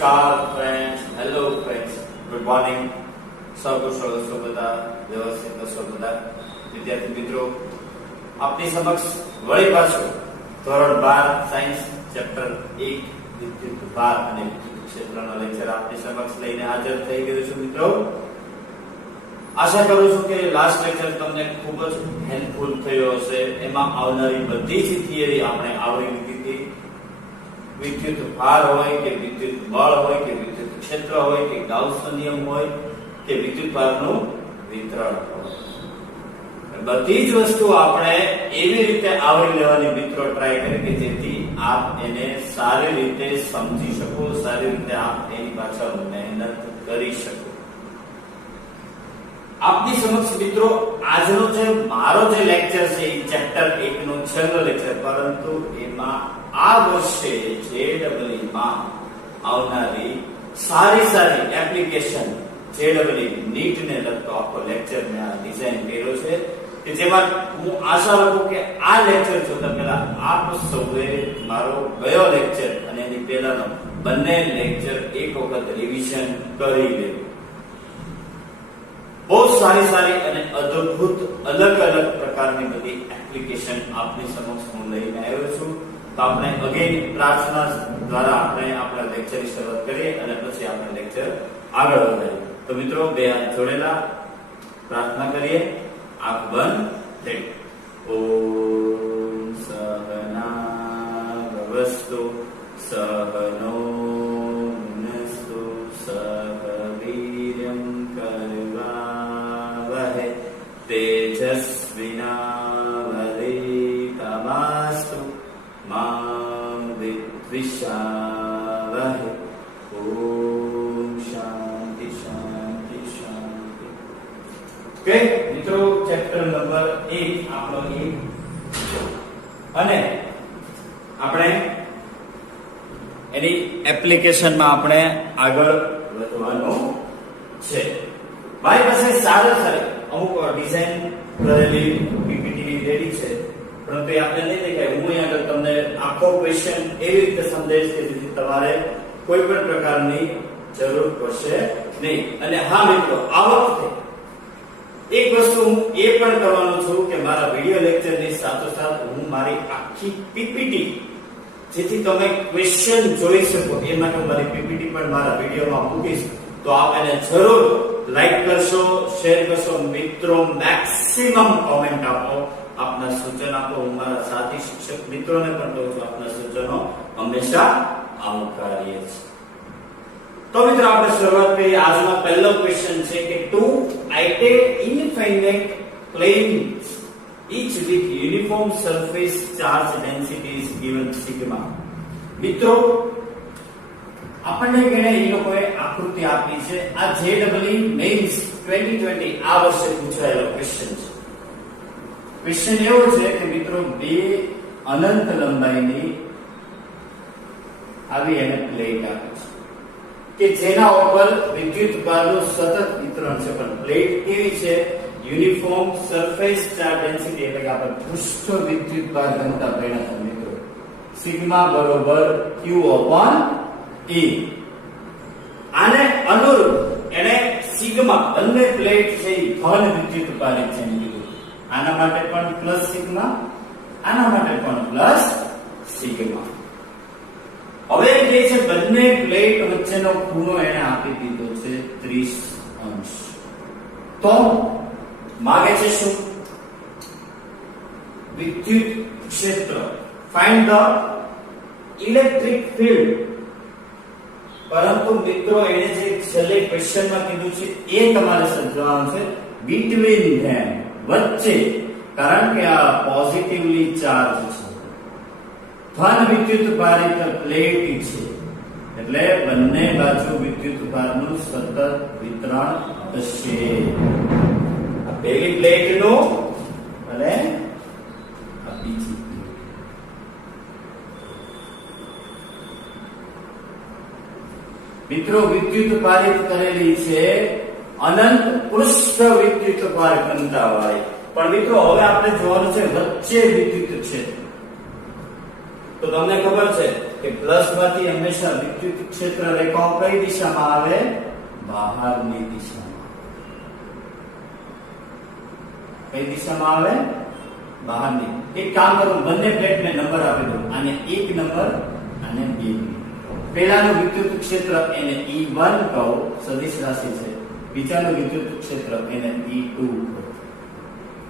નમસ્કાર friends, hello friends, good morning. સૌકુશળ છો બધા, વ્યવસ્થિત છો બધા વિદ્યાર્થી મિત્રો. આપની સમક્ષ વળી પાછું ધોરણ 12 સાયન્સ ચેપ્ટર 1 વિદ્યુત ભાર અને વિદ્યુત ક્ષેત્રનો લેક્ચર આપની સમક્ષ લઈને હાજર થઈ ગયો છું મિત્રો. આશા કરું છું કે લાસ્ટ લેક્ચર તમને ખૂબ જ હેલ્પફુલ થયો હશે. એમાં આવનારી બધી જ થિયરી આપણે આવરી લીધી હતી. વિદ્યુત ભાર હોય કે વિદ્યુત બળ હોય કે વિદ્યુત ક્ષેત્ર હોય કે ગાઉસનો નિયમ હોય કે વિદ્યુત ભારનું વિતરણ હોય, બધી જ વસ્તુ આપણે એવી રીતે આવરી લેવાની મિત્રો ટ્રાય કરી કે જેથી આપ એને સારી રીતે સમજી શકો, સારી રીતે આપ એની પાછળ મહેનત કરી શકો. આપની સમક્ષ મિત્રો આજનો જે મારો જે લેક્ચર છે એ ચેપ્ટર 1 નો છેલ્લો લેક્ચર, પરંતુ એમાં આ વર્ષે JEE માં આવનારી સારી એપ્લિકેશન JEE નીટ ને લગતો આખો લેક્ચર મેં આ ડિઝાઇન કર્યો છે કે જેમાં હું આશા રાખું કે આ લેક્ચર જોતા પહેલા આપ સૌએ મારો ગયો લેક્ચર અને એની પહેલાનો બંને લેક્ચર એક વખત રિવિઝન કરી લેવું. બહુ સારી અને અદ્ભુત અલગ પ્રકારની બધી એપ્લિકેશન આપની સમક્ષ હું લઈને આવ્યો છું. તો આપણે અગેન પ્રાર્થના દ્વારા આપણે આપણા લેક્ચરની શરૂઆત કરીએ અને પછી આપણે લેક્ચર આગળ વધારીએ. તો મિત્રો બે હાથ જોડેલા પ્રાર્થના કરીએ. આંખ બંધ થઈ. ઓમ સહના ભવસ્તુ સહનો ભુનસ્તુ સહ વીર્યં કરવાવહૈ તેજસ્વિનાવધીતમસ્તુ મા વિદ્વિષાવહૈ. ઓમ શાંતિ શાંતિ શાંતિ. ઓકે મિત્રો, ચેપ્ટર નંબર 1 આપણો અને આપણે એની એપ્લિકેશનમાં આપણે આગળ વધવાનું છે. મારી પાસે સારી અમુક ડિઝાઇન કરેલી પીપીટી ની રેડી છે, પરંતુ એ આપણે નહીં દેખાય. હું અહીં આગળ તમને આખો ક્વેશ્ચન એવી રીતે સમજાવીશ કે જેથી તમારે કોઈ પણ પ્રકારની જરૂર પડશે નહીં. અને હા મિત્રો, આ વખતે એક વસ્તુ હું એ પણ કરવાનો છું કે મારા વિડિયો લેક્ચરની સાથોસાથ હું મારી આખી પીપીટી, જેથી તમે ક્વેશ્ચન જોઈ શકો એ માટે હું મારી પીપીટી પણ મારા વિડિયોમાં મૂકીશ. તો આપ એને જરૂર લાઈક કરશો, શેર કરશો મિત્રો, મેક્સિમમ કોમેન્ટ આપો, આપના સૂચન આપો. હું મારા સાથી શિક્ષક મિત્રોને પણ કહું છું, આપના સૂચનો હંમેશા આવકારીએ છીએ. તો મિત્રો આપણે શરૂઆત કરીએ. આજનો પહેલો ક્વેશ્ચન છે કે two infinite planes each with uniform surface charge density is given sigma. મિત્રો આપણને કેને એ લોકોએ આકૃતિ આપી છે. આ JEE મેઇન્સ 2020 આ વર્ષે પૂછાયેલો ક્વેશ્ચન છે. ક્વેશ્ચન એવો છે કે મિત્રો બે અનંત લંબાઈની આવી એને પ્લેટ આપી છે કે જેના ઉપર વિદ્યુત ભારનું સતત વિતરણ છે. પણ પ્લેટ કેવી છે? યુનિફોર્મ સરફેસ ચાર્જ ડેન્સિટી, એટલે કે આપણે પૃષ્ઠ વિદ્યુત ભાર ઘનતા ભણ્યા હતા મિત્રો. સિગ્મા બરોબર Q upon E. આને અનુરૂપ એને સિગ્મા, બંને પ્લેટ છે ધન વિદ્યુત ભારિત છે કીધું. આના માટે પણ પ્લસ સિગ્મા, આના માટે પણ પ્લસ સિગ્મા. હવે જે છે બંને પ્લેટ વચ્ચેનો ખૂણો એને આપી દીધો છે 30 અંશ. તો માગે છે શું? વિદ્યુત ક્ષેત્ર. Find the electric field. પરંતુ મિત્રો એને જે છેલ્લે ક્વેશ્ચનમાં કીધું છે એ તમારે સમજવાનું છે. બિટવીન ધેમ, વચ્ચે, કારણ કે આ પોઝિટિવલી ચાર્જ છે, ધન વિદ્યુત ભારિત પ્લેટ છે, એટલે બંને બાજુ વિદ્યુત ભારનું સતત વિતરણ થશે. આ પહેલી પ્લેટનું અને આ બીજી. મિત્રો વિદ્યુત ભારિત કરેલી છે અનંત પૃષ્ઠ વિદ્યુત ભાર ઘનતા વાળી. પણ મિત્રો હવે આપણે જોવાનું છે વચ્ચે વિદ્યુત ક્ષેત્ર. તો તમને ખબર છે કે પ્લસ માંથી હંમેશા વિદ્યુત ક્ષેત્ર રેખાઓ કઈ દિશામાં આવે? બહારની દિશામાં. કઈ દિશામાં આવે? બહારની. એક કામ કરો, બંને પ્લેટને નંબર આપી દો. આને 1 નંબર અને 2. પહેલાનું વિદ્યુત ક્ષેત્ર એને E1 કહો, સદિશ રાશિ છે. બીજાનું વિદ્યુત ક્ષેત્ર એને E2 કહો.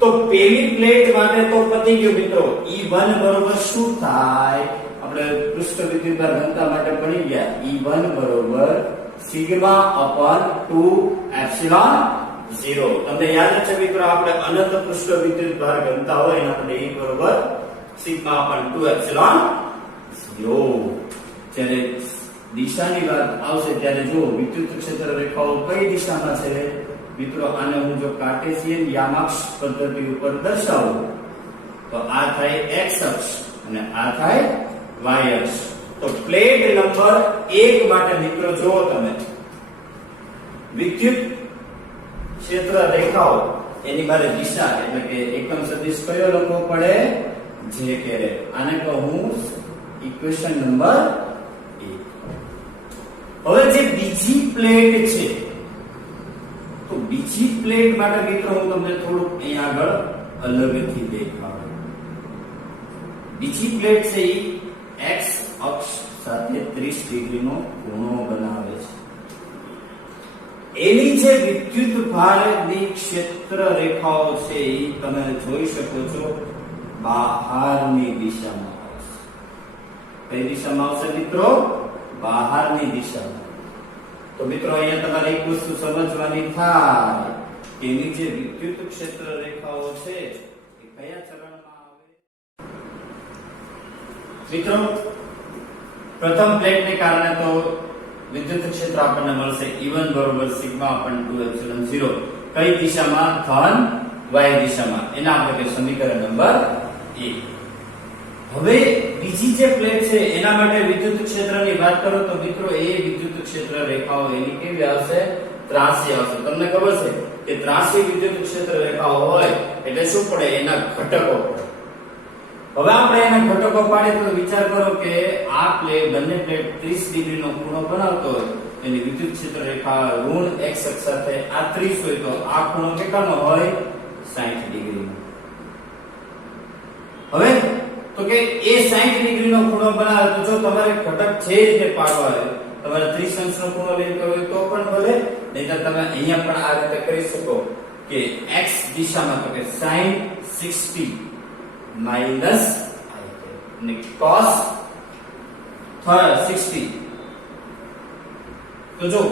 તો પેલી પ્લેટ માટે તો પતી ગયું મિત્રો. E1 બરોબર શું થાય? આપણે પૃષ્ઠ વિદ્યુતભાર ઘનતા માટે ભણી ગયા. E1 બરોબર સિગ્મા અપન 2 એપ્સિલોન 0. તમને યાદ છે મિત્રો, આપણે અનંત પૃષ્ઠ વિદ્યુતભાર ઘનતા હોય એના માટે E બરોબર સિગ્મા અપન 2 એપ્સિલોન 0. જ્યારે દિશાની વાત આવશે ત્યારે જો વિદ્યુત ક્ષેત્ર રેખાઓ કઈ દિશામાં છે મિત્રો, આને હું જો કાર્ટેશિયન યામાક્ષ પદ્ધતિ ઉપર દર્શાવું તો આ થાય x અક્ષ અને આ થાય y અક્ષ. તો પ્લેટ નંબર 1 માટે મિત્રો જો તમે વિદ્યુત ક્ષેત્ર રેખાઓ એની બારે દિશા એટલે કે એકમ સદિશ કયો લખવો પડે? જે કે આને કહું ઇક્વેશન નંબર 1. હવે જે બીજી પ્લેટ છે તો બીજી પ્લેટ માટે મિત્રો હું તમને થોડુંક અહીં આગળ અલગથી દેખાડું. બીજી પ્લેટ છે એ x અક્ષ સાથે 30 ડિગ્રીનો ખૂણો બનાવે છે. એની જે વિદ્યુત ભારની ક્ષેત્ર રેખાઓ છે એ તમે જોઈ શકો છો બહારની દિશામાં આવશે. કઈ દિશામાં આવશે મિત્રો? બહારની દિશામાં. તો મિત્રો અહીંયા તમારે એક વસ્તુ સમજવાની થાય કે એની જે વિદ્યુત ક્ષેત્ર રેખાઓ છે એ કયા ચરણમાં આવે? મિત્રો પ્રથમ પ્લેટને કારણે તો વિદ્યુત ક્ષેત્ર આપણને મળશે E1 બરોબર સિગ્મા અપન 2 એપ્સિલોન 0. કઈ દિશામાં? ધન y દિશામાં. એના આપણે કે સમીકરણ નંબર 1. હવે બીજી જે પ્લેટ છે એના માટે વિદ્યુત ક્ષેત્રની વાત કરો તો મિત્રો એ વિદ્યુત ક્ષેત્ર રેખાઓ એની કેવી આવશે? ત્રાંસી આવશે. તમને ખબર છે કે ત્રાંસી વિદ્યુત ક્ષેત્ર રેખાઓ હોય એટલે શું પડે? એના ઘટકો પડે. હવે આપણે એના ઘટકો પાડીએ તો વિચાર કરો કે આ પ્લેટ બંને પ્લેટ 30 ડિગ્રીનો ખૂણો બનાવતો હોય એની વિદ્યુત ક્ષેત્ર રેખા ઋણ x અક્ષ સાથે આ 30 હોય તો આ ખૂણો કેટલાનો હોય? 60 ડિગ્રીનો. હવે તો કે એ 60 ડિગ્રીનો ખૂણો બનાવે તો જો તમારે ઘટક છે જ તે પાડવા હોય તમારે 30 અંશનો ખૂણો લેવો હોય તો પણ ભલે, નહીંતર તમે અહીંયા પણ આ રીતે કરી શકો કે x દિશામાં તો કે sin 60 માઈનસ અને cos 60. તો જો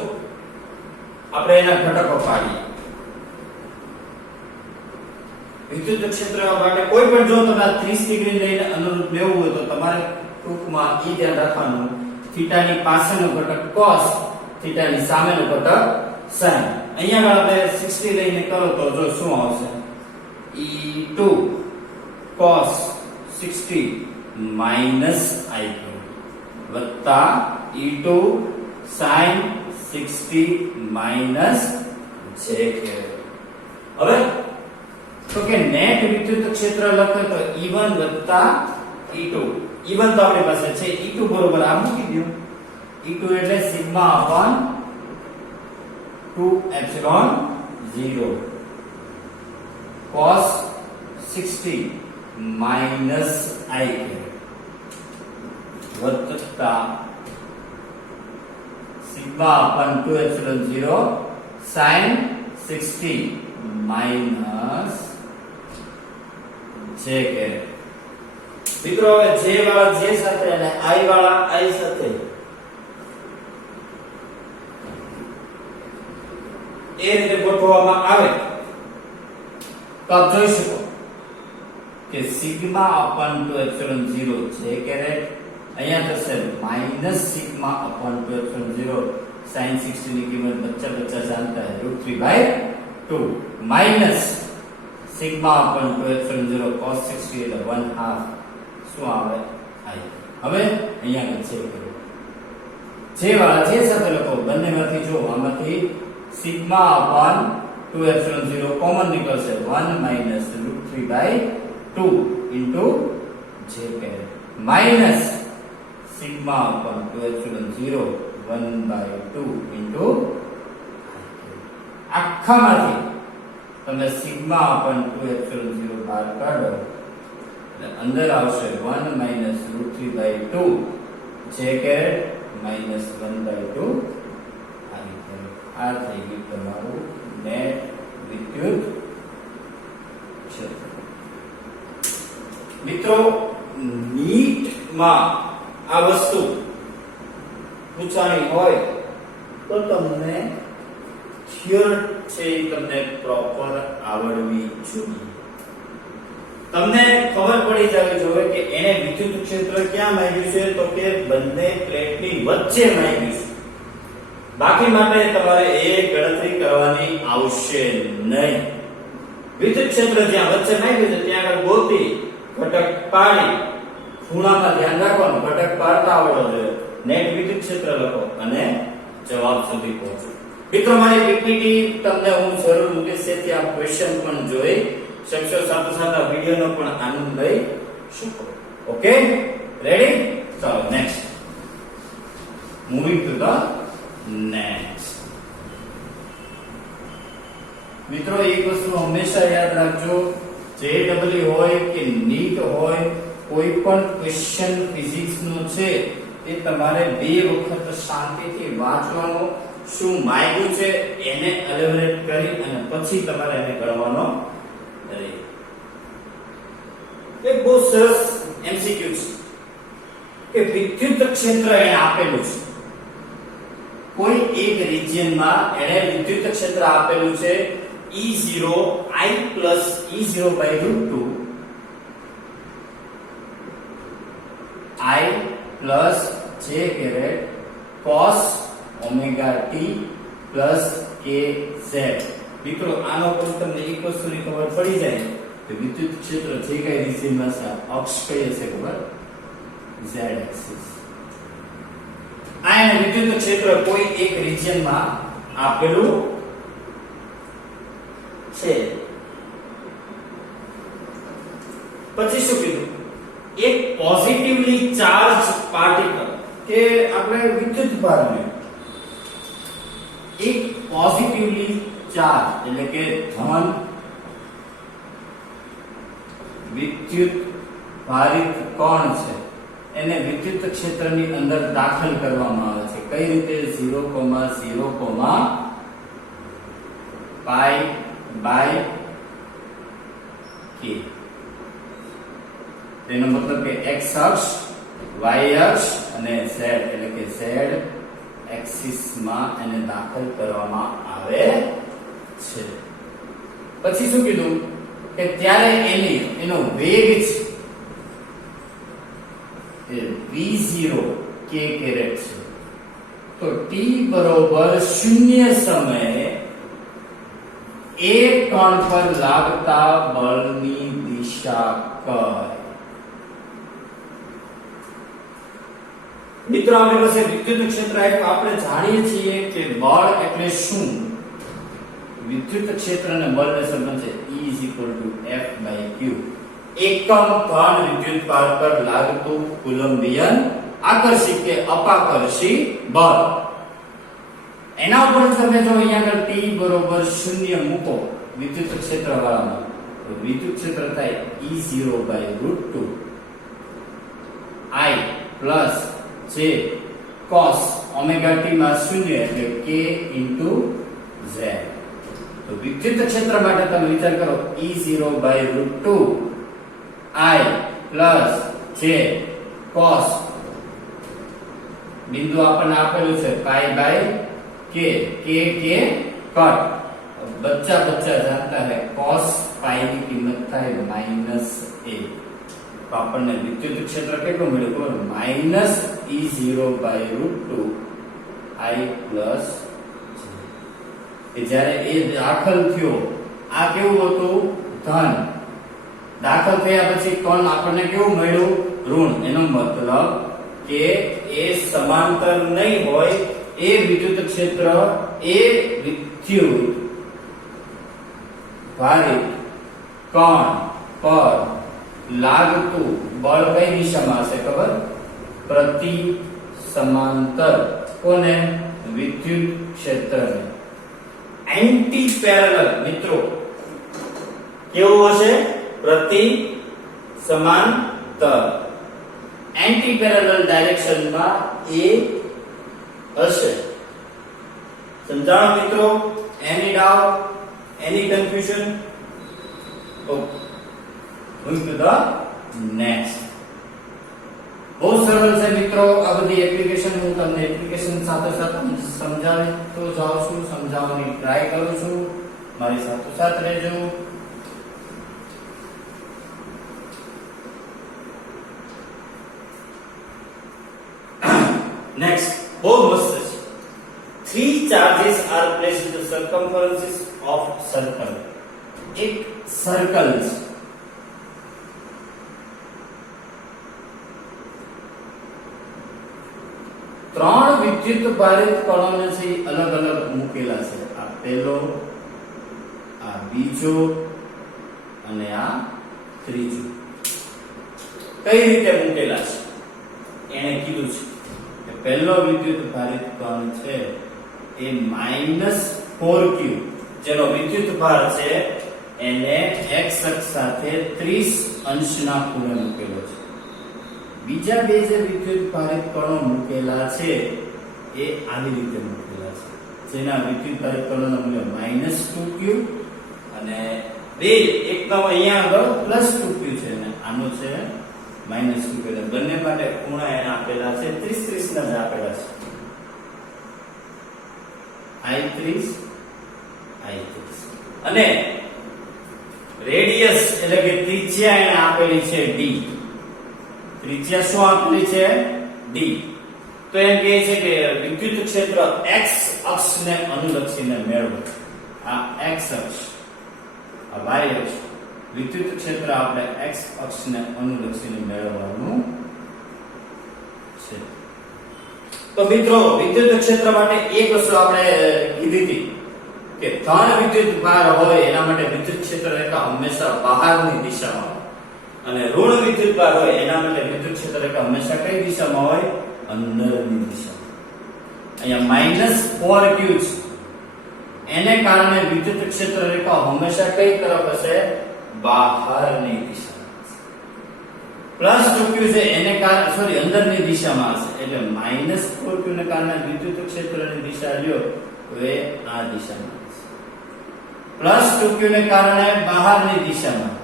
આપણે એના ઘટકો પાડીએ. વિદ્યુત ક્ષેત્ર માટે કોઈ પણ જો તમારે 30 ડિગ્રી લઈને અનુરૂપ લેવું હોય તો તમારે ટૂંકમાં ઈ ધ્યાન રાખવાનું થીટાની પાછળનો ઘટક cos, થીટાની સામેનો ઘટક sin. અહીંયા આપણે 60 લઈને કરો તો જો શું આવશે? E2 cos 60 minus I2 વત્તા E2 sin 60 minus JK. હવે તો કે નેટ વિદ્યુત ક્ષેત્ર લખે તો E1 વત્તા E2. E1 તો આપણી પાસે છે, E2 બરોબર આ મૂકી દો. E2 એટલે sigma upon 2 epsilon 0 cos 60 minus I વત્તા sigma upon 2 epsilon 0 sin 60 minus JK. મિત્રો હવે J વાળા J સાથે અને I વાળા I સાથે એ રીતે ગોઠવવામાં આવે તો આપ જોઈ શકો કે સિગ્મા અપન 2 એપ્સિલોન 0 JK અહીંયા થશે minus sigma upon 2 epsilon 0 sin 60 ની કિંમત બચ્ચા બચ્ચા जानता है √3/2 minus sigma upon 2 epsilon 0 cos 60 એટલે 1/2 શું આવે? I. હવે અહીંયા છે જે વાળા જે સાથે લખો બંનેમાંથી જો આમાંથી સિગ્મા અપન 2 એપ્સિલોન 0 કોમન નીકળશે 1 minus √3/2 into JK minus sigma upon 2 epsilon 0 1/2 into આખામાંથી તમે સિગ્મા અપોન 2 એપ્સિલોન 0 બહાર કાઢો એટલે અંદર આવશે 1 માઈનસ √3/2 j કેરેટ માઈનસ 1/2 આ થઈ ગયું તમારું નેટ વિદ્યુત ક્ષેત્ર. મિત્રો નીટમાં આ વસ્તુ પૂછવાની હોય તો તમને થિયર છે એ તમને પ્રોપર આવડવી જોઈએ. તમને ખબર પડી જવી જોઈએ કે એને વિદ્યુત ક્ષેત્ર ક્યાં માંગ્યું છે તો કે બંને પ્લેટની વચ્ચે માંગ્યું છે. બાકી માટે તમારે એ ગણતરી કરવાની આવશે નહીં. વિદ્યુત ક્ષેત્ર જ્યાં વચ્ચે માંગ્યું છે ત્યાં આગળ ગોતી ઘટક પાડી ખૂણામાં ધ્યાન રાખવાનું, ઘટક પાડતા આવડો જોઈએ, નેટ વિદ્યુત ક્ષેત્ર લખો અને જવાબ સુધી પહોંચો. મિત્રો મારી પીપીટી તમને હું જરૂર મૂકીશ તેથી આ ક્વેશ્ચન પણ જોઈ શકશો, સાથે સાથે વિડિયોનો પણ આનંદ લઈ શકો. Okay, ready? ચાલો next, moving to the next. મિત્રો એક વસ્તુ હંમેશા યાદ રાખજો, JEE હોય કે નીટ હોય, કોઈ પણ ક્વેશ્ચન ફિઝિક્સ નો છે એ તમારે બે વખત શાંતિથી વાંચવાનો, શું માંગ્યું છે એને એલેબોરેટ કરી અને પછી તમારે એને ગણવાનો રહે. એક બહુ સરસ MCQ છે કે વિદ્યુત ક્ષેત્ર એને આપેલું છે, કોઈ એક રિજિયનમાં એને વિદ્યુત ક્ષેત્ર આપેલું છે E0 I plus E0/√2 I plus j caret cos omega t plus kz. મિત્રો આનો પણ તમને એક વસ્તુની ખબર પડી જાય કે વિદ્યુત ક્ષેત્ર જે કઈ રિજિયનમાં છે, અક્ષ કઈ હશે ખબર? z axis. આ વિદ્યુત ક્ષેત્ર કોઈ એક રિજિયનમાં આપેલું છે. પછી શું કીધું? એક પોઝિટિવલી ચાર્જ પાર્ટિકલ કે આપણે વિદ્યુત ભારને એક પોઝિટિવલી ચાર્જ એટલે કે ધન વિદ્યુત ભારિત કણ છે એને વિદ્યુત ક્ષેત્રની અંદર દાખલ કરવામાં આવે છે. કઈ રીતે? 0,0, પાઈ બાય કે. તેનો મતલબ કે x અક્ષ, y અક્ષ અને z એટલે કે z એક્સિસ માં એને દાખલ કરવામાં આવે છે. પછી શું કીધું કે ત્યારે એનો વેગ છે v0 k કેરેટ છે. તો t બરોબર 0 સમયે એક કણ પર લાગતા બળની દિશા કઈ? મિત્રો આપણી પાસે વિદ્યુત ક્ષેત્ર આપ્યું, આપણે જાણીએ છીએ કે બળ એટલે શું? વિદ્યુત ક્ષેત્ર અને બળનો સંબંધ છે E = F/q. એકમ ઘન વિદ્યુત ભાર પર લાગતું કુલંબિયન આકર્ષી કે અપાકર્ષી બળ. એના ઉપર તમે જો અહીંયા આગળ t બરોબર 0 મૂકો વિદ્યુત ક્ષેત્ર વાળામાં, તો વિદ્યુત ક્ષેત્ર થાય E0/√2 I plus j cos omega t માં 0 એટલે k * z. તો વિદ્યુત ક્ષેત્ર માટે તમે વિચાર કરો E0/√2 I plus j cos, બિંદુ આપણને આપેલું છે પાઈ બાય के कट, बच्चा जानता है cos पाई की कीमत થાય -a. तो આપણને વિદ્યુત ક્ષેત્ર કેટલું મળ્યું? -E0/√2 I plus j. કે જ્યારે એ દાખલ થયો, આ કેવું હતું? ધન. દાખલ થયા પછી કોણ આપણને કેવું મળ્યું? ઋણ. એનો મતલબ કે એ સમાંતર નહીં હોય, એ વિદ્યુત ક્ષેત્ર એ વિદ્યુત ભારિત કણ પર લાગતું બળ કઈ દિશામાં હશે ખબર? પ્રતિ સમાંતર કોને? વિદ્યુત ક્ષેત્રને. એન્ટી પેરેલલ મિત્રો કેવું હશે? પ્રતિ સમાંતર. એન્ટી પેરેલલ ડાયરેક્શનમાં એ હશે. સમજાણો મિત્રો? એની doubt, any confusion? Okay, move to the next. બહુ સરળ છે મિત્રો. આ બધી એપ્લિકેશન હું તમને એપ્લિકેશન સાથે સાથે સમજાવી તો જાઉં છું, સમજાવવાની ટ્રાય કરું છું. મારી સાથે સાથે રહેજો. નેક્સ્ટ બહુ મસ્ત છે. 3 charges are placed in the circumferences of circle. એક સર્કલ છે. ત્રણ વિદ્યુત ભારિત કણોને છે અલગ અલગ મૂકેલા છે. આ પહેલો, આ બીજો અને આ ત્રીજો. કઈ રીતે મૂકેલા છે? એને કીધું છે કે પહેલો વિદ્યુત ભારિત કણ છે એ -4q, જેનો વિદ્યુત ભાર છે એને x અક્ષ સાથે 30 અંશના ખૂણે મૂકેલો છે. બીજા બે જે વિદ્યુત ભારિત કણો મૂકેલા છે એ આવી રીતે મૂકેલા છે, જેના વિદ્યુત ભારિત કણોનું મૂલ્ય -2q અને બે એકદમ અહીંયા આગળ +2q છે અને આનો છે -2q. બંને માટે ખૂણા એને આપેલા છે 30 ના જ આપેલા છે. I30 અને રેડિયસ એટલે કે ત્રિજ્યા એને આપેલી છે d. ત્રિજ્યા શું આપેલી છે? d. તો એમ કહે છે કે વિદ્યુત ક્ષેત્ર x અક્ષને અનુલક્ષીને મેળવો. આ x અક્ષ, આ y અક્ષ. વિદ્યુત ક્ષેત્ર આપણે x અક્ષને અનુલક્ષીને મેળવવાનું છે. તો મિત્રો વિદ્યુત ક્ષેત્ર માટે એક વસ્તુ આપણે કીધી હતી કે ધન વિદ્યુત ભાર હોય એના માટે વિદ્યુત ક્ષેત્ર રેખા હંમેશા બહારની દિશામાં હોય અને ઋણ વિદ્યુત ભાર હોય એના માટે વિદ્યુત ક્ષેત્ર રેખા હંમેશા કઈ દિશામાં હોય? અંદરની દિશામાં. અહીંયા -4q છે, એને કારણે વિદ્યુત ક્ષેત્ર રેખા હંમેશા કઈ તરફ હશે? બહારની દિશામાં. +2q છે એને કારણે સોરી અંદરની દિશામાં હશે, એટલે -4q ને કારણે વિદ્યુત ક્ષેત્રની દિશા લ્યો તો એ આ દિશામાં હશે. +2q ને કારણે બહારની દિશામાં,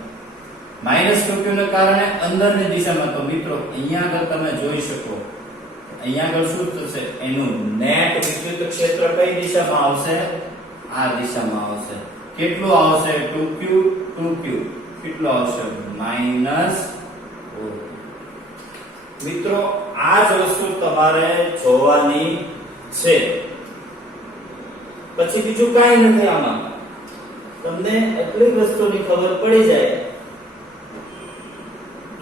-2q ને કારણે અંદરની દિશામાં. તો મિત્રો અહીંયા આગળ તમે જોઈ શકો, અહીંયા આગળ શું થશે? એનું નેટ વિદ્યુત ક્ષેત્ર કઈ દિશામાં આવશે? આ દિશામાં આવશે. કેટલું આવશે? 2q 2q. કેટલું આવશે? -4. મિત્રો આ જ વસ્તુ તમારે જોવાની છે, પછી બીજું કાંઈ નથી આમાં. તમને એટલી વસ્તુની ખબર પડી જાય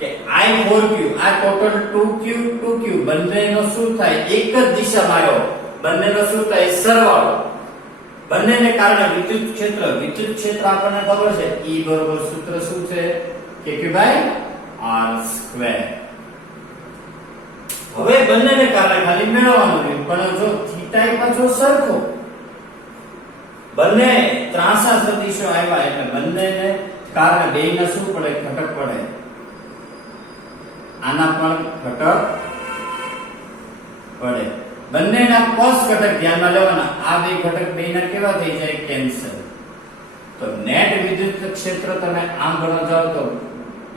કે I4q આ ટોટલ 2q 2q બંનેનો શું થાય? એક જ દિશામાં આવ્યો. બંનેનો શું થાય? સરવાળો. બંનેને કારણે વિદ્યુત ક્ષેત્ર આપણને ખબર છે E બરોબર સૂત્ર શું છે? kq/r². હવે બંનેને કારણે ખાલી મેળવવાનું રહ્યું, પણ જો થીટા પાછો સરખો, બંને ત્રાંસા સદિશો આવ્યા એટલે બંનેને કારણે બેયના શું પડે? ઘટક પડે. આના પણ ઘટક પડે. બંનેના cos ઘટક ધ્યાનમાં લેવાના. આ બે ઘટક બેયના કેવા થઈ જાય? કેન્સલ. તો નેટ વિદ્યુત ક્ષેત્ર તમે આમ ગણવા જાવ તો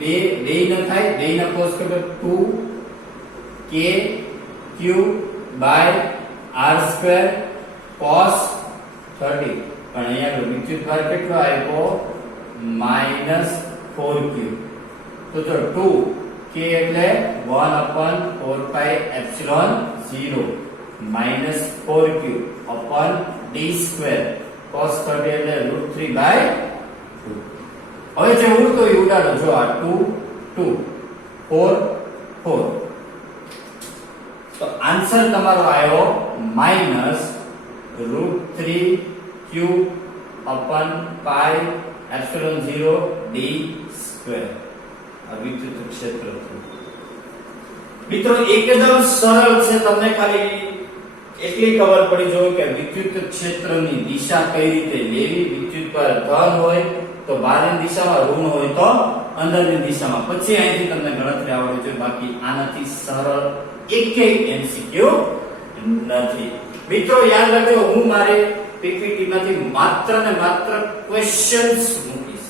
બેયના થાય. બેયના cos ઘટક 2kq/r² cos 30. પણ અહીંયા વિદ્યુત ભાર કેટલો આવ્યો? -4q. તો જો 2k એટલે 1/4πε0 -4q/d² cos 30 એટલે √3/2. હવે જે ઉડતો એ ઉડાડો. જો આ 2 2 4 4. તો આન્સર તમારો આવ્યો -√3q/πε0d². આ વિદ્યુત ક્ષેત્ર છે. મિત્રો એકદમ સરળ છે, તમને ખાલી એટલી ખબર પડી જોઈએ કે વિદ્યુત ક્ષેત્રની દિશા કઈ રીતે લેવી. વિદ્યુત પર ધન હોય તો બહારની દિશામાં, ઋણ હોય તો અંદરની દિશામાં. પછી અહીંથી તમને ગણતરી આવડવી જોઈએ. બાકી આનાથી સરળ એકેય એમસીક્યુ નથી. મિત્રો યાદ રાખજો, હું મારે પીપીટી માંથી માત્ર ને માત્ર ક્વેશ્ચન્સ મૂકીશ.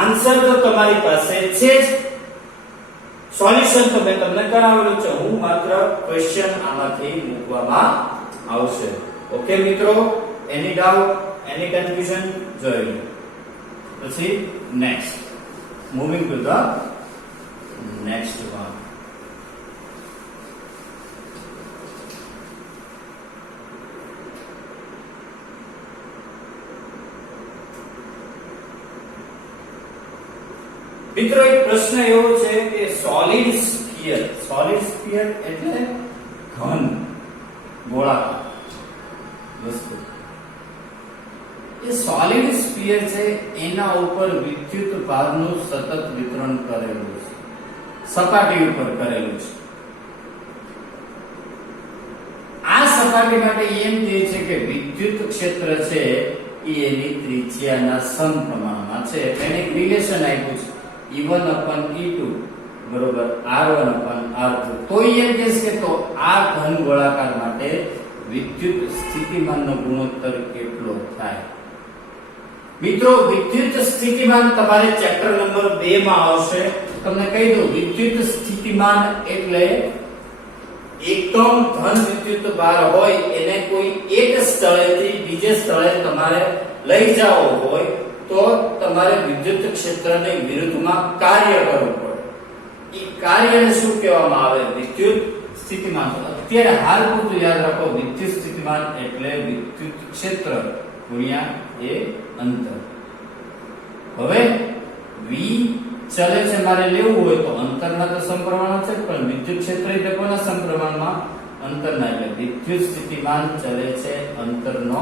આન્સર તો તમારી પાસે છે જ, સોલ્યુશન તો મેં તમને કરાવેલું છે. હું માત્ર ક્વેશ્ચન આમાંથી મૂકવામાં આવશે. ઓકે મિત્રો, એની ડાઉટ, એની કન્ફ્યુઝન જોઈ લો. પછી next, moving to the next one. મિત્રો એક પ્રશ્ન એવો છે કે સોલિડ સ્ફિયર એટલે ઘન ગોળાકાર વસ્તુ. એ સોલિડ સ્ફિયર છે, એના ઉપર વિદ્યુત ભારનું સતત વિતરણ કરેલું છે, સપાટી ઉપર કરેલું છે. આ સપાટી માટે એમ કહે છે કે વિદ્યુત ક્ષેત્ર છે એ એની ત્રિજ્યાના સમપ્રમાણમાં છે. એને એક રિલેશન આપ્યું છે, E1/E2 બરોબર R1/R2. તો એમ કહે છે કે તો આ ઘન ગોળાકાર માટે વિદ્યુત સ્થિતિમાનનો ગુણોત્તર કેટલો થાય? મિત્રો વિદ્યુત સ્થિતિમાન તમારે ચેપ્ટર નંબર 2 માં આવશે. તમને કહી દઉં, વિદ્યુત સ્થિતિમાન એટલે એકમ ધન વિદ્યુત ભાર હોય એને કોઈ એક સ્થળેથી બીજે સ્થળે તમારે લઈ જવો હોય તો તમારે વિદ્યુત ક્ષેત્રની વિરુદ્ધમાં કાર્ય કરવું પડે. એ કાર્યને શું કહેવામાં આવે? વિદ્યુત સ્થિતિમાન. અત્યારે હાલ પૂરતું યાદ રાખો, વિદ્યુત સ્થિતિમાન એટલે વિદ્યુત ક્ષેત્ર ગુણ્યા એ અંતર. હવે v ચલે છે, મારે લેવું હોય તો અંતરના તો સમપ્રમાણ છે, પણ વિદ્યુત ક્ષેત્ર એટલે કોના સમપ્રમાણમાં? અંતરના. એટલે વિદ્યુત સ્થિતિમાન ચલે છે અંતરનો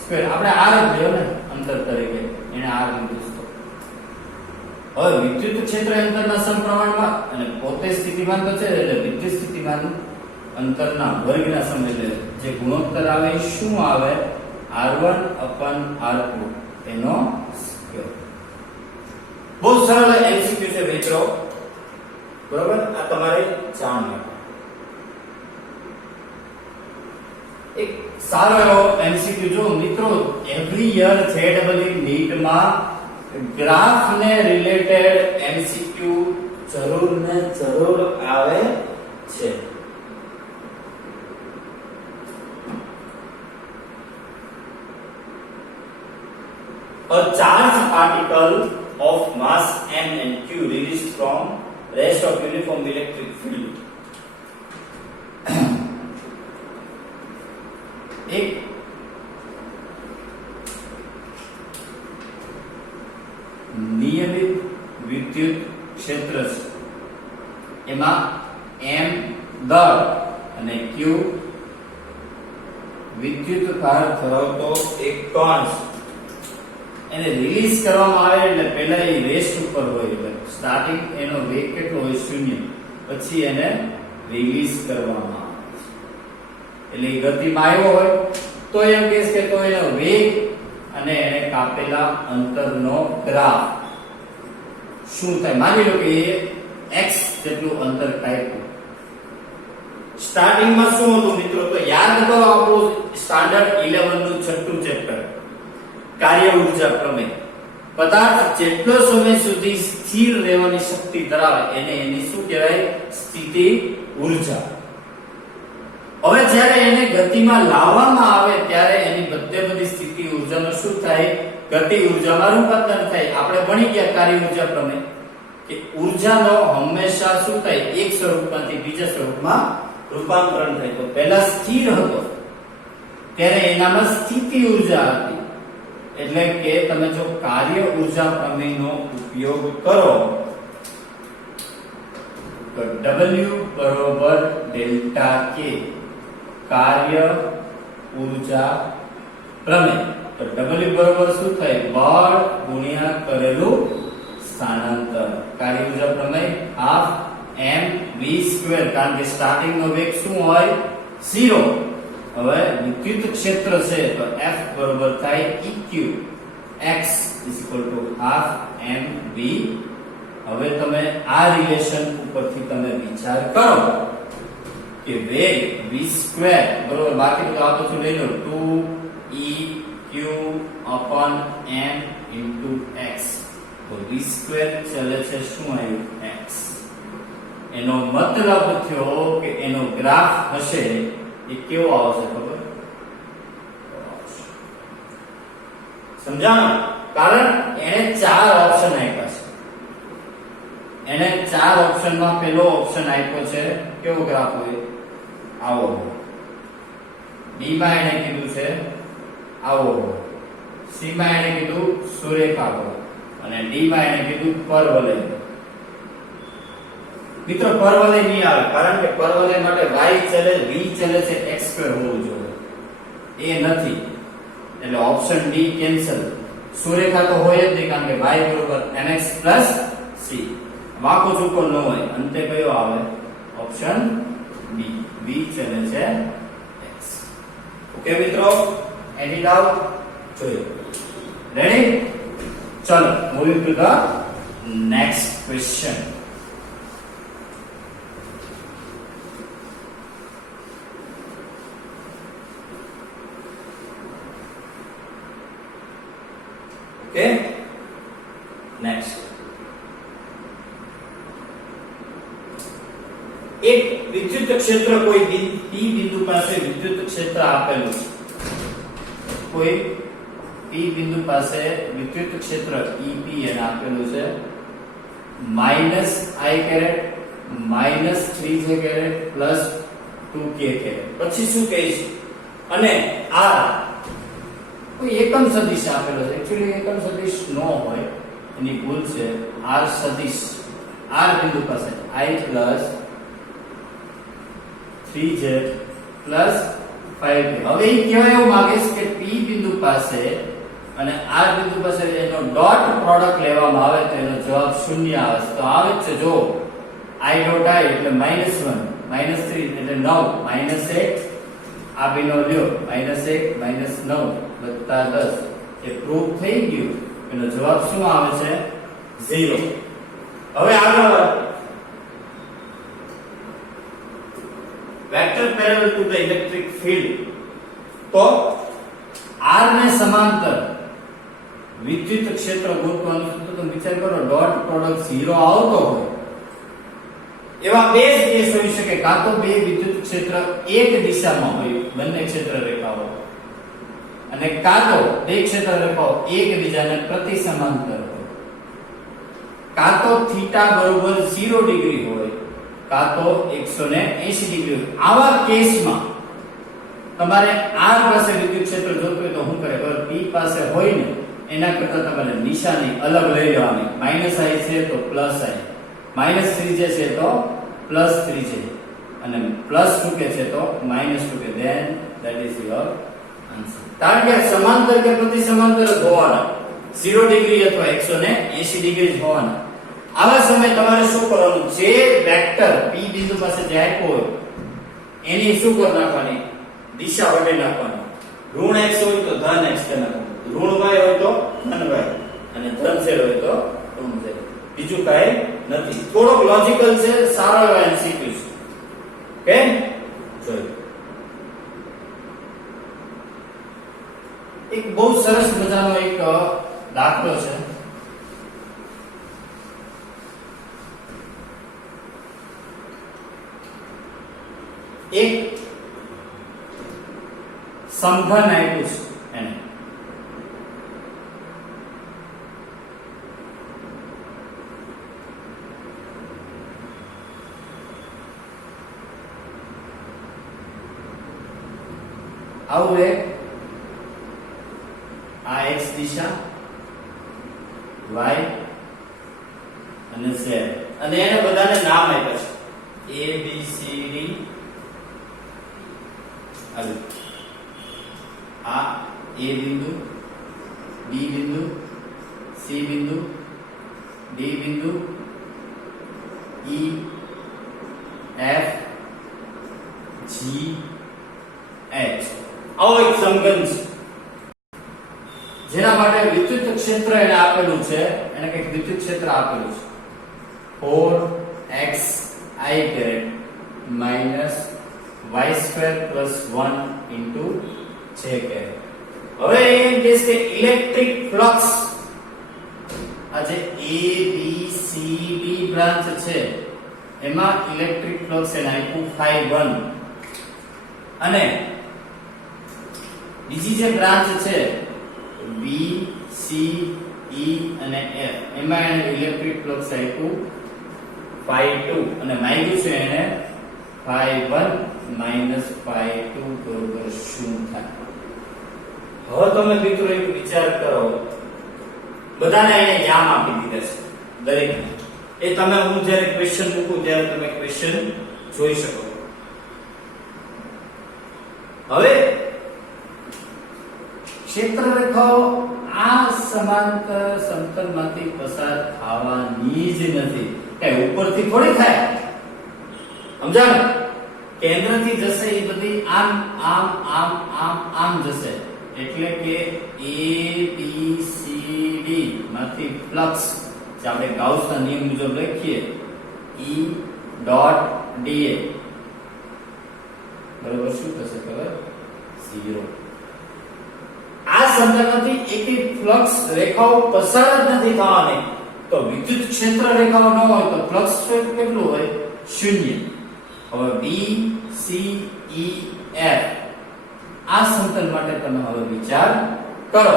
સ્ક્વેર. આપણે r લ્યો ને અંતર તરીકે, એને r લીધું તો હવે વિદ્યુત ક્ષેત્ર અંતરના સમપ્રમાણમાં અને પોતે સ્થિતિમાન તો છે, એટલે વિદ્યુત સ્થિતિમાન અંતરના વર્ગના સમય જે ગુણોત્તર આવે એ શું આવે? R1/R2 એનો સ્ક્વેર. બહુ સરળ એમસીક્યુ છે મિત્રો, બરોબર? આ તમારે જાણવું. એક સારો એવો એમસીક્યુ જો મિત્રો, એવરી યર જેડબલઈ નીટમાં ગ્રાફ ને રિલેટેડ એમસીક્યુ જરૂર ને જરૂર આવે છે. A charged particle of mass m and q released from rest of uniform electric field. એક નિયમિત વિદ્યુત ક્ષેત્ર છે, એમાં m દળ અને q વિદ્યુત ભાર ધરાવતો એક કણ છે. એને રિલીઝ કરવામાં આવે એટલે પહેલા એ રેસ્ટ ઉપર હોય, એટલે સ્ટાર્ટિંગ એનો વેગ કેટલો હોય? 0. પછી એને રિલીઝ કરવામાં આવે છે. એટલે એ ગતિમાં આવ્યો હોય તો એમ કહેશ કે તો એનો વેગ અને એને કાપેલા અંતરનો ગ્રાફ શું થાય? માની લો કે એ x જેટલું અંતર કાપ્યું. સ્ટાર્ટિંગમાં શું હતું મિત્રો? તો યાદ કરો આપણું સ્ટાન્ડર્ડ 11 નું છઠ્ઠું ચેપ્ટર, કાર્ય ઊર્જા પ્રમેય. પદાર્થ જેટલો સમય સુધી સ્થિર રહેવાની શક્તિ ધરાવે એને એની શું કહેવાય? સ્થિતિ ઊર્જા. હવે જ્યારે એને ગતિમાં લાવવામાં આવે ત્યારે એની બધી સ્થિતિ ઊર્જાનો શું થાય? ગતિ ઊર્જામાં રૂપાંતર થાય. આપણે ભણી ગયા કાર્ય ઊર્જા પ્રમેય કે ઊર્જાનો હંમેશા શું થાય? એક સ્વરૂપમાંથી બીજા સ્વરૂપમાં રૂપાંતરણ થાય. તો પહેલા સ્થિર હતો ત્યારે એનામાં સ્થિતિ ઊર્જા હતી. એટલે કે તમે જો કાર્ય ઊર્જા પ્રમેયનો ઉપયોગ કરો તો W બરોબર ડેલ્ટા K કાર્ય ઊર્જા પ્રમેય. તો W બરોબર શું થાય? બળ ગુણ્યા કરેલું સ્થાનાંતર. કાર્ય ઊર્જા પ્રમેય હાફ mv² કારણ કે સ્ટાર્ટિંગ નો વેગ શું હોય 0. હવે વિદ્યુત ક્ષેત્ર છે તો F બરોબર થાય eq x ½ mv. હવે તમે આ રિલેશન ઉપરથી તમે વિચાર કરો કે વેગ v² બરોબર બાકી તો આ બધું લઈ લો 2eq m x. તો v² ચલે છે શું આવ્યું x. એનો મતલબ થયો કે એનો ગ્રાફ હશે એ કેવો આવશે ખબર સમજાણો કારણ એને 4 ઓપ્શન આપ્યા છે. એને 4 ઓપ્શનમાં પહેલો ઓપ્શન આપ્યો છે કેવો ગ્રાફ હોય આવો. બી માં એને કીધું છે આવો. સી માં એને કીધું સુરેખાકો અને ડી માં એને કીધું પરવલય. મિત્રો પરવલય નહીં આવે કારણ કે પરવલય માટે y ચલે v ચલે છે x² હોવું જોઈએ. એ નથી એટલે ઓપ્શન ડી કેન્સલ. સુરેખા તો હોય જ નહીં કારણ કે y બરોબર mx c. વાકો ચૂકો ન હોય અંતે કયો આવે ઓપ્શન બી v ચલે છે x. ઓકે મિત્રો એડિટ આઉટ જોયો રેડી. ચલો moving to the next question. Okay, next. એક વિદ્યુત ક્ષેત્ર કોઈ P બિંદુ પાસે વિદ્યુત ક્ષેત્ર આપેલું છે. કોઈ P બિંદુ પાસે વિદ્યુત ક્ષેત્ર EP એને આપેલું છે -i - 3j + 2k. પછી શું કહીશ અને આ કોઈ એકમ સદિશ આપેલો છે. એક્ચ્યુઅલી એકમ સદિશ ન હોય એની ભૂલ છે. r સદિશ r બિંદુ પાસે i + 3j + 5k. હવે એ કહેવા એવું માંગે છે કે P બિંદુ પાસે અને r બિંદુ પાસે એનો ડોટ પ્રોડક્ટ લેવામાં આવે તો એનો જવાબ 0 આવે છે. તો આવે છે જો i ડોટ i એટલે -1 -3 એટલે 9 -1 આ બેનો લ્યો -1 -9 + 10 એ પ્રૂફ થઈ ગયું. એનો જવાબ શું આવે છે 0. હવે આગળ vector parallel to the electric field. તો r ને સમાંતર વિદ્યુત ક્ષેત્ર ગોતવાનું છે. તો વિચાર કરો ડોટ પ્રોડક્ટ 0 આવતો હોય એવા બે કેસ હોઈ શકે. કાં તો બે વિદ્યુત ક્ષેત્ર એક દિશામાં હોય બંને ક્ષેત્ર રેખાઓ અને કાં તો બે ક્ષેત્ર રેખાઓ એકબીજાને પ્રતિ સમાંતર હોય. કાં તો થીટા બરોબર 0 ડિગ્રી હોય કાં તો 180 ડિગ્રી હોય. આવા કેસમાં તમારે r પાસે વિદ્યુત ક્ષેત્ર જોતું હોય તો શું કરે ખબર P પાસે હોય ને એના કરતા તમારે નિશાની અલગ લઈ લેવાની. -i છે તો +i, -3j છે તો +3j અને +2k છે તો -2k. then that is your answer. કારણ કે સમાંતર કે પ્રતિ સમાંતર જ હોવાના 0 ડિગ્રી અથવા 180 ડિગ્રી જ હોવાના. આવા સમયે તમારે શું કરવાનું જે વેક્ટર P બિંદુ પાસે જે આપ્યો હોય એની શું કરી નાખવાની દિશા બદલી નાખવાની. ઋણ x હોય તો ધન x કરી નાખવાનું, ઋણ y હોય તો ધન y અને ધન z હોય તો ઋણ z. બીજું કાંઈ નથી. થોડોક લોજિકલ છે, સારો એવો MCQ છે. ઓકે જોઈ એક બહુ સરસ મજાનો એક દાખલો છે. એક સમઘન આપ્યું છે એને આવું એક આ x દિશા y અને z અને એને બધાને નામ આપ્યા છે a b c d. આ a બિંદુ, b બિંદુ, c બિંદુ, d બિંદુ, e F G H આવો એક સમઘન છે જેના માટે વિદ્યુત ક્ષેત્ર એને આપેલું છે, એને કંઈક વિદ્યુત ક્ષેત્ર આપેલું છે 4xi minus y square plus 1 into j cap. હવે એ કહે છે ઇલેક્ટ્રિક ફ્લક્સ આ જે A B C D branch છે એમાં ઇલેક્ટ્રિક ફ્લક્સ એને આપ્યું phi1 અને બીજી જે બ્રાન્ચ છે B C E અને F એમાં એને ઇલેક્ટ્રિક ફ્લક્સ આપ્યું phi2 અને માંગ્યું છે એને phi1 minus phi2 બરોબર શું થાય? હવે તમે મિત્રો એક વિચાર કરો, બધાને એને યામ આપી દીધા છે દરેક, એ તમે હું જ્યારે ક્વેશ્ચન મૂકું ત્યારે તમે ક્વેશ્ચન જોઈ શકો. હવે ક્ષેત્ર રેખાઓ આ સમાંતર સમતલમાંથી પસાર થવાની જ નથી, કે ઉપરથી થોડી થાય, સમજાણું? કેન્દ્રથી જશે એ બધી આમ આમ આમ આમ આમ જશે, એટલે કે A B C D માંથી ફ્લક્સ જે આપણે ગાઉસના નિયમ મુજબ લખીએ E ડોટ dA બરોબર શું થશે ખબર? 0. આ સમતલમાંથી એકેય ફ્લક્સ રેખાઓ પસાર જ નથી થવાની, તો વિદ્યુત ક્ષેત્ર રેખાઓ ન હોય તો ફ્લક્સ કેટલું હોય? 0. હવે B C E F આ સમતલ માટે તમે હવે વિચાર કરો,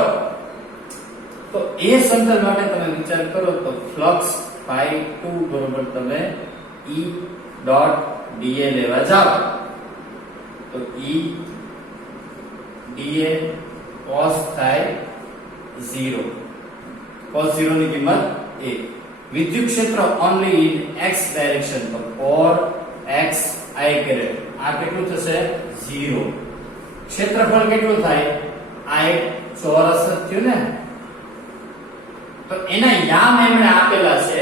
તો એ સમતલ માટે તમે વિચાર કરો તો ફ્લક્સ phi2 બરોબર તમે E ડોટ dA લેવા જાઓ તો E dA cos થાય 0, cos 0 ની કિંમત 1. વિદ્યુત ક્ષેત્ર ઓન્લી ઇન x ડાયરેક્શન, તો 4xi આ કેટલું થશે? 0. ક્ષેત્રફળ કેટલું થાય? આ એક ચોરસ જ થયું ને, તો એના યામ એમણે આપેલા છે.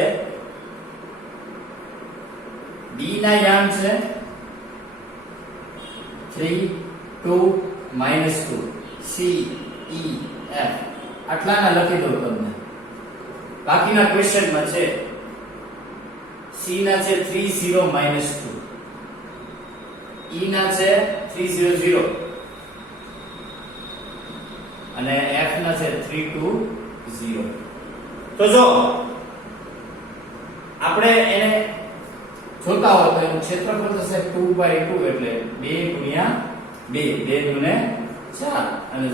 B ના યામ છે 3 2 -2 C E F આટલાના લખી દઉં તમને, બાકીના ક્વેશ્ચનમાં છે C ના છે 3 0 -2, E ના છે 3 0 0 અને F ના છે 3 2 0. તો જો આપણે એને જોતા હોય તો એનું ક્ષેત્રફળ થશે 2/2 એટલે 2 ગુણ્યા 2 2 ગુણે 4 અને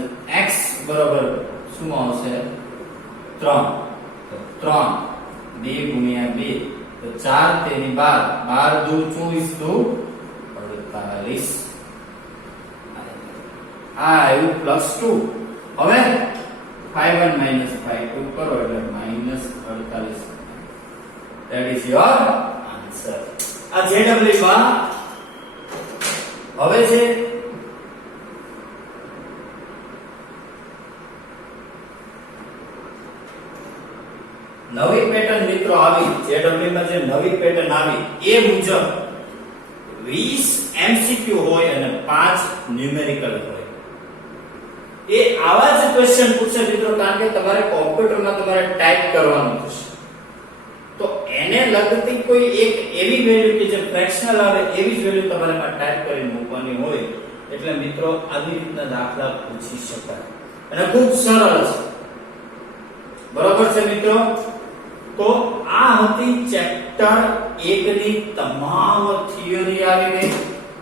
x બરાબર શું આવશે? 3. તો 3 2 ગુણ્યા 2 તો 4 તેની 12 12 દુ 24 દુ 48. આ આવ્યું +2. હવે phi1 minus phi2 કરો એટલે -48. that is your answer. આ JW માં હવે છે નવી પેટર્ન મિત્રો આવી, JW માં જે નવી પેટર્ન આવી એ મુજબ 20 MCQ હોય અને 5 ન્યુમેરિકલ હોય. એ આવા જ ક્વેશ્ચન પૂછે મિત્રો, કારણ કે તમારે કોમ્પ્યુટરમાં તમારે ટાઈપ કરવાનું થશે, તો એને લગતી કોઈ એક એવી વેલ્યુ કે જે ફ્રેક્શનલ આવે એવી જ વેલ્યુ તમારે માં ટાઈપ કરીને મૂકવાની હોય. એટલે મિત્રો આવી રીતના દાખલા પૂછી શકાય અને ખૂબ સરળ છે. બરોબર છે મિત્રો? તો આ હતી ચેપ્ટર 1 ની તમામ થિયરી આવી ગઈ.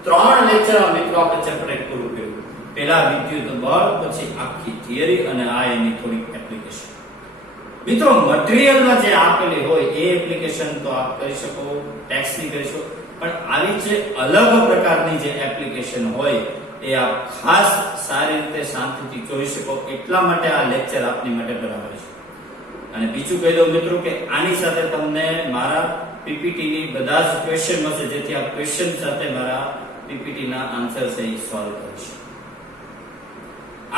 3 લેક્ચરમાં મિત્રો આપણે ચેપ્ટર 1 પૂરું કર્યું. પહેલા વિદ્યુત બળ, પછી આખી થિયરી અને આ એની થોડી એપ્લિકેશન. મિત્રો મટીરીયલમાં જે આપેલી હોય એ એપ્લિકેશન તો આપ કરી શકો, ટેક્સની કરી શકો, પણ આવી જે અલગ પ્રકારની જે એપ્લિકેશન હોય એ આપ ખાસ સારી રીતે શાંતિથી જોઈ શકો, એટલા માટે આ લેક્ચર આપની માટે બરાબર છે. અને બીજું કહી દઉં મિત્રો કે આની સાથે તમને મારા પીપીટી ની બધા જ ક્વેશ્ચન મળશે, જેથી આ ક્વેશ્ચન સાથે મારા પીપીટી ના આન્સર છે એ સોલ્વ કરી શકો.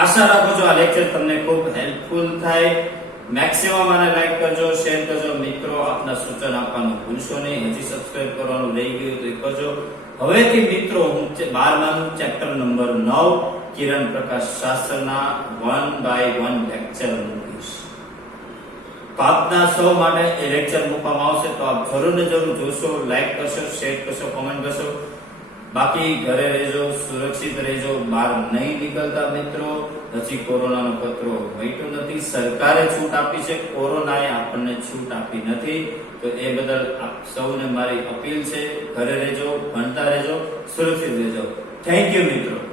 આશા રાખું છું આ લેક્ચર તમને ખૂબ હેલ્પફુલ થાય. મેક્સિમમ આને લાઈક કરજો, શેર કરજો. મિત્રો આપના સૂચન આપવાનું ભૂલશો નહીં. હજી સબસ્ક્રાઇબ કરવાનું રહી ગયું તો એ કરજો. હવેથી મિત્રો હું 12માનું ચેપ્ટર નંબર 9 કિરણ પ્રકાશ શાસ્ત્રના 1 by 1 લેક્ચર મૂકીશ. તો આપના સૌ માટે એ લેક્ચર મૂકવામાં આવશે, તો આપ જરૂર ને જરૂર જોશો, લાઈક કરશો, શેર કરશો, કોમેન્ટ કરશો. બાકી ઘરે રહેજો, સુરક્ષિત રહેજો, બહાર નહીં નીકળતા મિત્રો. હજી કોરોનાનો ખતરો મટ્યો નથી. સરકારે છૂટ આપી છે, કોરોનાએ આપણને છૂટ આપી નથી. તો એ બદલ આપ સૌને મારી અપીલ છે, ઘરે રહેજો, ભણતા રહેજો, સુરક્ષિત રહેજો. થેન્ક યુ મિત્રો.